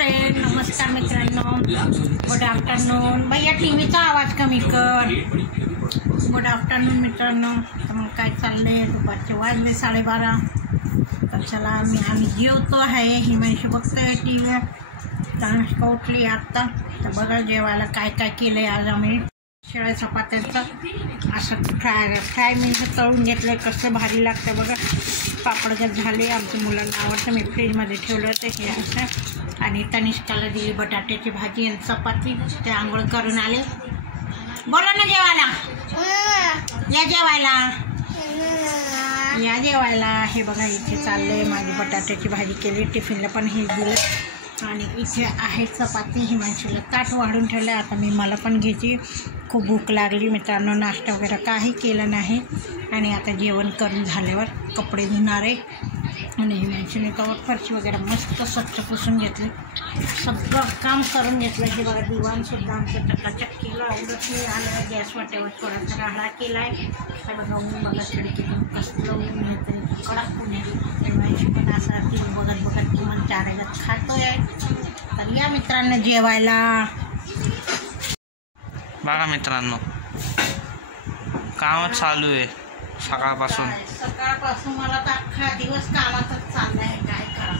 Friend, नमस्कार मित्रांनो, good afternoon. भैया टीव्हीचा आवाज कमी कर. गुड आफ्टरनून मित्रांनो. तर मग काय चाललंय, दुपारचे वाजले 12:30. तर चला आम्ही जेवतो आहे. हिमांशी बघतोय टी व्ही. तनुष्का उठली आत्ता. तर बघा जेवायला काय काय केलंय आज आम्ही. शिळ्या चपात्यांचं असं फ्राय मी तळून घेतलं. कसं भारी लागतं बघा. पापडगत झाले. आमच्या मुलांना आवडतं. मी फ्रीजमध्ये ठेवलं होतं हे असं. आणि तनिष्काला दिली बटाट्याची भाजी आणि चपाती. ते आंघोळ करून आले. बोला ना जेवायला, या जेवायला, या जेवायला. हे बघा इथे चाललंय. माझी बटाट्याची भाजी केली. टिफिनला पण हे दिलं. आणि इथे आहे चपाती. हिमांशीला ताट वाढून ठेवलं. आता मला पण घ्यायची. खूप भूक लागली मित्रांनो. नाश्ता वगैरे काही केलं नाही. आणि आता जेवण करून झाल्यावर कपडे धुणार आहे. आणि हिमांशीने कवर फरशी वगैरे मस्त स्वच्छ पुसून घेतले. सगळं काम करून घेतलं. हे बघा दिवाणसुद्धा आमचं चकाचक केलं. आवडत आलं. गॅस वाट्यावर थोडासा राहळा केला आहे. हे बघा ऊन बघा खिडकीतून कसलं ऊन येतं. कडक ऊन आहे. हिमांशी पण असं ती बघत किमान 4 खातोय. तर या मित्रांनो जेवायला. बघा मित्रांनो, काम चालू आहे सकाळपासून. मला तर अख्खा दिवस कामातच चाललाय. काय करा,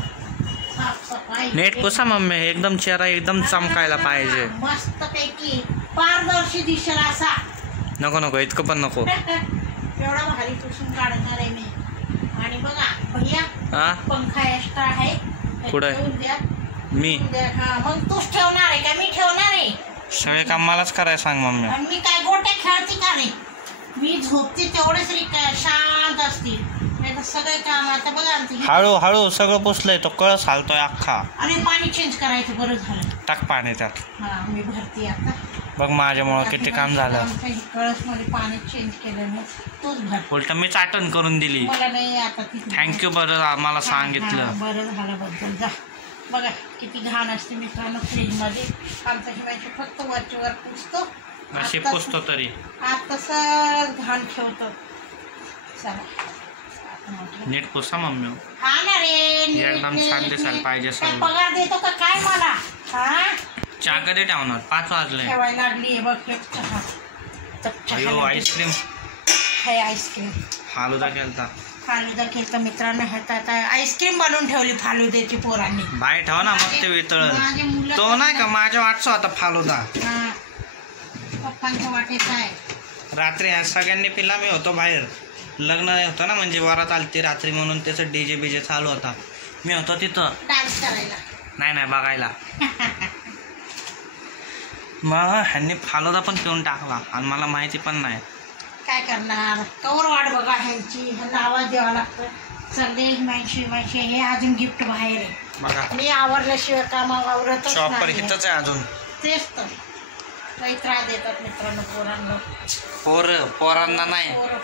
साफसफाई. Net Pusa mummy. एकदम चेहरा एकदम चमकायला पाहिजे. मस्त पैकी पारदर्शी दिसेल असा. नको इतकं पण नको. एवढा भारी पुसून काढणार आहे मी. आणि बघा भैया पंखा एक्स्ट्रा आहे. कुठे मी? हा मग तूच ठेवणार आहे का मी ठेवणार आहे? सगळे काम मलाच करायला सांग मम्मी. आणि मी काय गोट्या खेळते का नाही? मी झोपते तेवढेच शांत असते. नाही तर सगळे काम आता बघा. हळू सगळं पुसलंय. तो कळस हालतोय अख्खा. आणि पाणी चेंज करायचं. बरं झालं. टाक पाणी त्यात. हा मी भरते आता. बघ माझ्यामुळं किती काम झालं. कळस मध्ये पाणी चेंज केलं नाही. तूच भर. उलट मीच आठवण करून दिली. मला नाही आता. थँक्यू. बरं आम्हाला सांगितलं. बरं झालं बद्दल. जा बघा किती घाण असते मित्रांनो फ्रीजमध्ये. आमच्या हिमांशी फक्त वरच्यावर पुसतो. अशी पुसतो तरी आता तसंच घाण ठेवतो. चला नीट पुसा मम्मी. हा ना रे. एकदम छान दिसायला पाहिजे. पगार देतो का काय मला? हा चहा कधी ठेवणार? 5 वाजले. ठेवायला लागली. बघ आईस्क्रीम. हे आईस्क्रीम फालुदा केलता. फालुदा केलता मित्रांनो. आता आईस्क्रीम बनवून ठेवली फालुद्याची पोरांनी. बाहेर ठेव ना मग ते वितळ. तो नाही का माझ्या वाटचा होता फालुदा. पप्पांच्या वाटेचा आहे. रात्री सगळ्यांनी पिला. मी होतो बाहेर. लग्न होतं ना, म्हणजे वरात आलती रात्री म्हणून त्याचं डीजे बीजे चालू होता. मी होतो तिथं डान्स करायला. नाही बघायला. मग ह्यांनी फालुदा पण पिऊन टाकला आणि मला माहिती पण नाही. काय करणार. कवर वाट बघा ह्यांची. ह्यांना आवाज द्यावा लागतं. सगळे माहिती हे अजून गिफ्ट बाहेर आहे बघा. मी आवरल्याशिवाय काम आवरतच शॉपर इथंच आहे अजून. तेच तर काही त्रास देतात मित्रांनो पोरांना. पोरांना नाही. पोरं